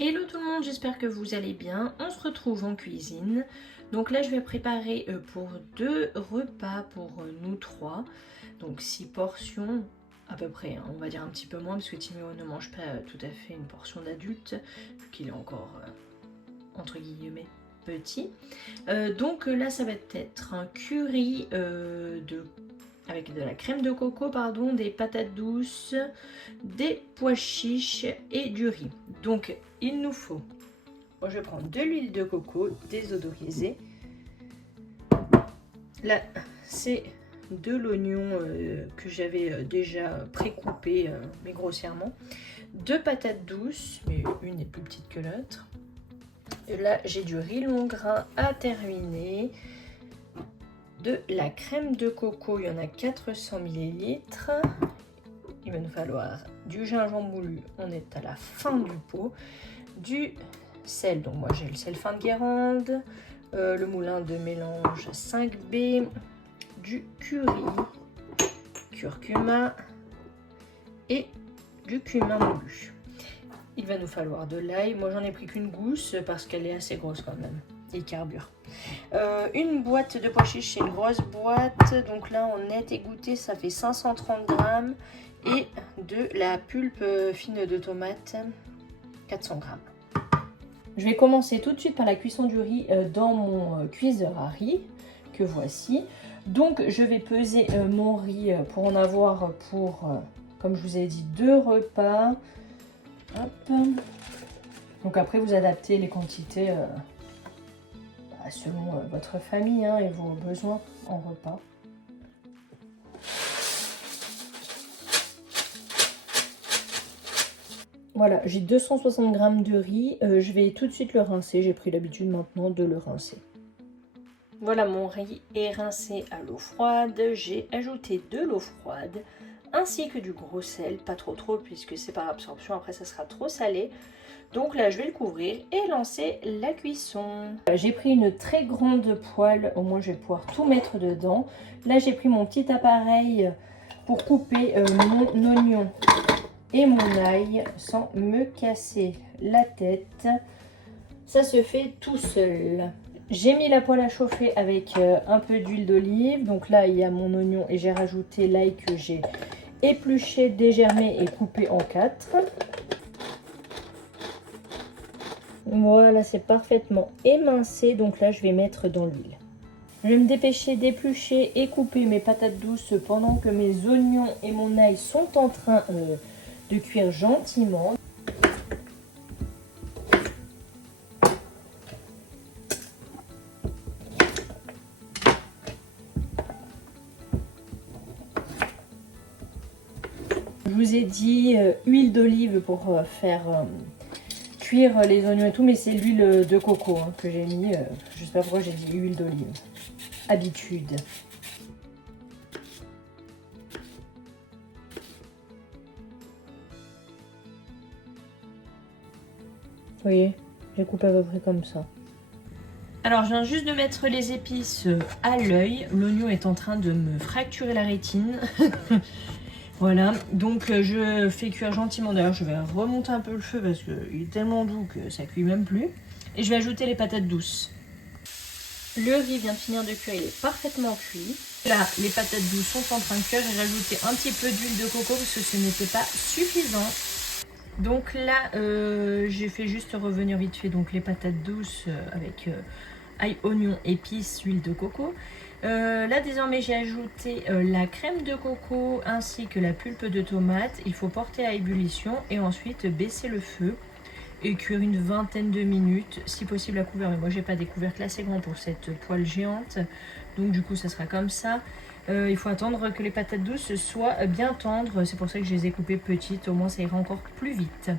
Hello tout le monde, j'espère que vous allez bien. On se retrouve en cuisine. Donc là je vais préparer pour 2 repas pour nous 3. Donc 6 portions à peu près, hein. On va dire un petit peu moins parce que Timéo ne mange pas tout à fait une portion d'adulte, vu qu'il est encore entre guillemets petit. Donc là ça va être un curry avec de la crème de coco, pardon, des patates douces, des pois chiches et du riz. Donc il nous faut, moi je vais prendre de l'huile de coco désodorisée. Là c'est de l'oignon que j'avais déjà pré-coupé mais grossièrement. 2 patates douces, mais une est plus petite que l'autre. Et là j'ai du riz long grain à terminer. De la crème de coco, il y en a 400 ml. Il va nous falloir du gingembre moulu, on est à la fin du pot. Du sel, donc moi j'ai le sel fin de Guérande. Le moulin de mélange 5B. Du curry, curcuma et du cumin moulu. Il va nous falloir de l'ail. Moi j'en ai pris qu'une gousse parce qu'elle est assez grosse quand même. Il carbure. Une boîte de pois chiches, c'est une grosse boîte. Donc là en net égoutté ça fait 530 grammes. Et de la pulpe fine de tomate, 400 grammes. Je vais commencer tout de suite par la cuisson du riz dans mon cuiseur à riz que voici. Donc je vais peser mon riz pour en avoir pour, comme je vous ai dit, 2 repas. Hop. Donc après vous adaptez les quantités selon votre famille et vos besoins en repas. Voilà, j'ai 260 g de riz. Je vais tout de suite le rincer. J'ai pris l'habitude maintenant de le rincer. Voilà, mon riz est rincé à l'eau froide. J'ai ajouté de l'eau froide ainsi que du gros sel. Pas trop puisque c'est par absorption. Après, ça sera trop salé. Donc là, je vais le couvrir et lancer la cuisson. J'ai pris une très grande poêle. Au moins, je vais pouvoir tout mettre dedans. Là, j'ai pris mon petit appareil pour couper mon oignon et mon ail sans me casser la tête. Ça se fait tout seul. J'ai mis la poêle à chauffer avec un peu d'huile d'olive. Donc là il y a mon oignon et j'ai rajouté l'ail que j'ai épluché, dégermé et coupé en 4. Voilà, c'est parfaitement émincé. Donc là je vais mettre dans l'huile. Je vais me dépêcher d'éplucher et couper mes patates douces pendant que mes oignons et mon ail sont en train de cuire gentiment. Je vous ai dit huile d'olive pour faire cuire les oignons et tout, mais c'est l'huile de coco que j'ai mis. Je sais pas pourquoi j'ai dit huile d'olive. Habitude. Vous voyez, j'ai coupé à peu près comme ça. Alors je viens juste de mettre les épices à l'œil. L'oignon est en train de me fracturer la rétine. Voilà, donc je fais cuire gentiment. D'ailleurs je vais remonter un peu le feu parce qu'il est tellement doux que ça cuit même plus. Et je vais ajouter les patates douces. Le riz vient de finir de cuire, il est parfaitement cuit. Là, les patates douces sont en train de cuire. J'ai rajouté un petit peu d'huile de coco parce que ce n'était pas suffisant. Donc là, j'ai fait juste revenir vite fait donc les patates douces avec ail, oignon, épices, huile de coco. Là désormais j'ai ajouté la crème de coco ainsi que la pulpe de tomate. Il faut porter à ébullition et ensuite baisser le feu et cuire une vingtaine de minutes, si possible à couvert. Mais moi j'ai pas des couvercles assez grands pour cette poêle géante, donc du coup ça sera comme ça. Il faut attendre que les patates douces soient bien tendres, c'est pour ça que je les ai coupées petites, au moins ça ira encore plus vite.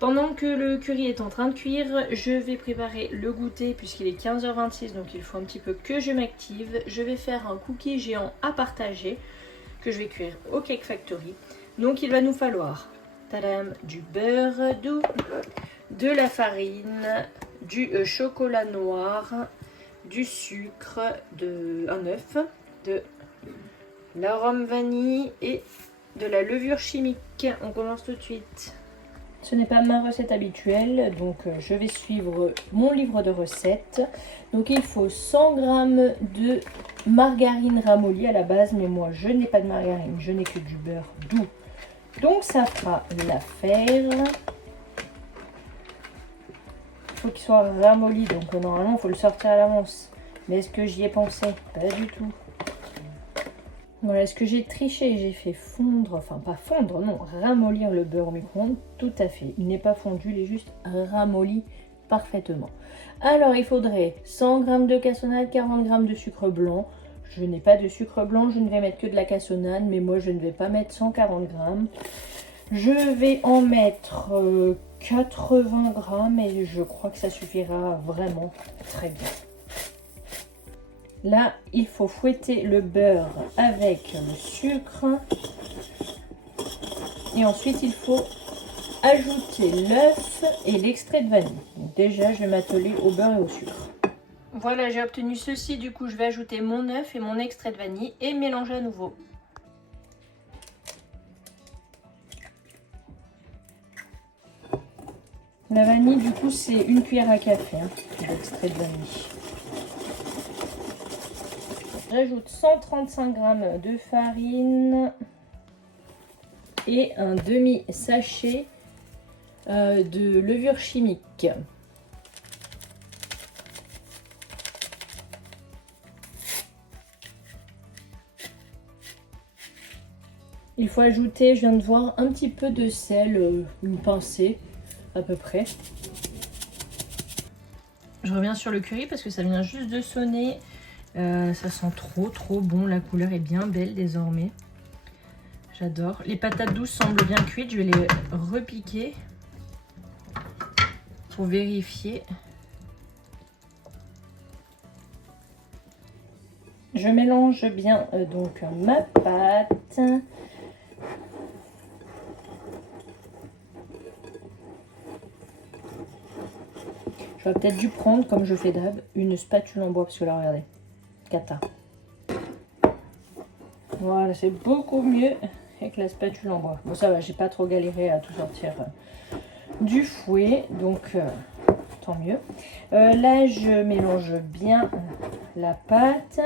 Pendant que le curry est en train de cuire, je vais préparer le goûter puisqu'il est 15h26, donc il faut un petit peu que je m'active. Je vais faire un cookie géant à partager que je vais cuire au Cake Factory. Donc il va nous falloir tadam, du beurre doux, de la farine, du chocolat noir, du sucre, un œuf, de l'arôme vanille et de la levure chimique. On commence tout de suite. Ce n'est pas ma recette habituelle, donc je vais suivre mon livre de recettes. Donc il faut 100 g de margarine ramollie à la base, mais moi je n'ai pas de margarine, je n'ai que du beurre doux. Donc ça fera l'affaire. Il faut qu'il soit ramolli, donc normalement il faut le sortir à l'avance. Mais est-ce que j'y ai pensé? Pas du tout. Voilà, est-ce que j'ai triché? J'ai fait fondre, enfin pas fondre, non, ramollir le beurre au micro-ondes. Tout à fait. Il n'est pas fondu, il est juste ramolli parfaitement. Alors il faudrait 100 g de cassonade, 40 g de sucre blanc. Je n'ai pas de sucre blanc, je ne vais mettre que de la cassonade, mais moi je ne vais pas mettre 140 g. Je vais en mettre 80 g et je crois que ça suffira vraiment très bien. Là, il faut fouetter le beurre avec le sucre. Et ensuite, il faut ajouter l'œuf et l'extrait de vanille. Donc déjà, je vais m'atteler au beurre et au sucre. Voilà, j'ai obtenu ceci. Du coup, je vais ajouter mon œuf et mon extrait de vanille et mélanger à nouveau. La vanille, du coup, c'est une cuillère à café d'extrait de vanille. J'ajoute 135 g de farine et un demi-sachet de levure chimique. Il faut ajouter, je viens de voir, un petit peu de sel, une pincée à peu près. Je reviens sur le curry parce que ça vient juste de sonner. Ça sent trop bon, la couleur est bien belle désormais. J'adore. Les patates douces semblent bien cuites, je vais les repiquer pour vérifier. Je mélange bien donc ma pâte. J'aurais peut-être dû prendre, comme je fais d'hab, une spatule en bois parce que là, regardez, cata. Voilà, c'est beaucoup mieux avec la spatule en bois. Bon, ça va, j'ai pas trop galéré à tout sortir du fouet, donc tant mieux. Là, je mélange bien la pâte.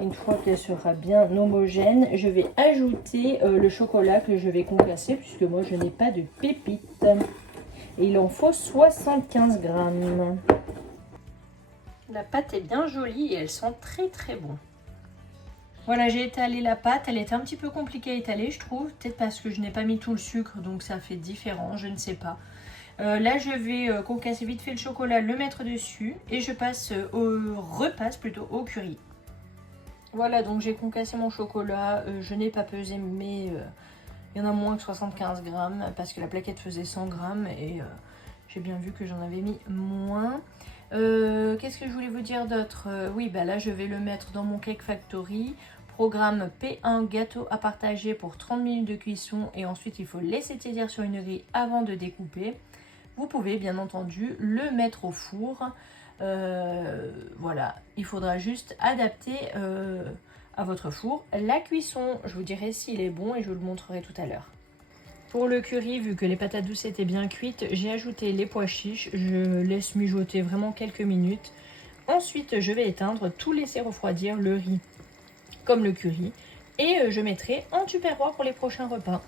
Une fois qu'elle sera bien homogène, je vais ajouter le chocolat que je vais concasser puisque moi, je n'ai pas de pépites. Et il en faut 75 g. La pâte est bien jolie et elle sent très bon. Voilà, j'ai étalé la pâte. Elle est un petit peu compliquée à étaler, je trouve. Peut-être parce que je n'ai pas mis tout le sucre, donc ça fait différent, je ne sais pas. Là, je vais concasser vite fait le chocolat, le mettre dessus. Et je repasse plutôt au curry. Voilà, donc j'ai concassé mon chocolat. Je n'ai pas pesé, mais il y en a moins que 75 g parce que la plaquette faisait 100 g et j'ai bien vu que j'en avais mis moins. Qu'est-ce que je voulais vous dire d'autre? Oui, bah là je vais le mettre dans mon Cake Factory. Programme P1 gâteau à partager pour 30 minutes de cuisson et ensuite il faut laisser tiédir sur une grille avant de découper. Vous pouvez bien entendu le mettre au four. Voilà, il faudra juste adapter à votre four la cuisson. Je vous dirai s'il est bon et je vous le montrerai tout à l'heure. Pour le curry, vu que les patates douces étaient bien cuites, j'ai ajouté les pois chiches. Je laisse mijoter vraiment quelques minutes. Ensuite, je vais éteindre, tout laisser refroidir, le riz comme le curry. Et je mettrai en tupperware pour les prochains repas.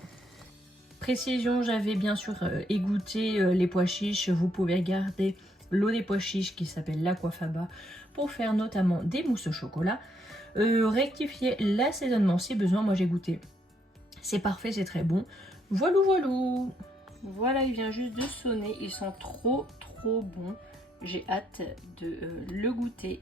Précision, j'avais bien sûr égoutté les pois chiches. Vous pouvez garder l'eau des pois chiches qui s'appelle l'aquafaba pour faire notamment des mousses au chocolat. Rectifier l'assaisonnement si besoin. Moi j'ai goûté. C'est parfait, c'est très bon. Voilou voilou. Voilà, il vient juste de sonner. Ils sont trop bons. J'ai hâte de le goûter.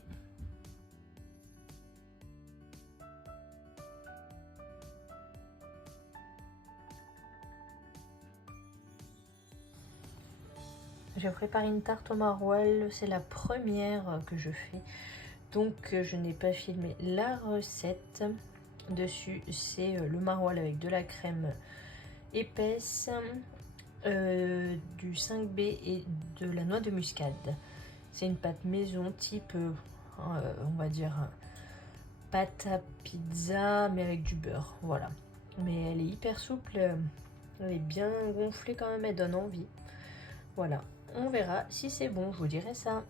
J'ai préparé une tarte au maroilles. C'est la première que je fais. Donc je n'ai pas filmé la recette. Dessus, c'est le maroilles avec de la crème épaisse, du 5B et de la noix de muscade. C'est une pâte maison type, on va dire, pâte à pizza mais avec du beurre. Voilà. Mais elle est hyper souple Elle est bien gonflée quand même, elle donne envie. Voilà, on verra si c'est bon, je vous dirai ça.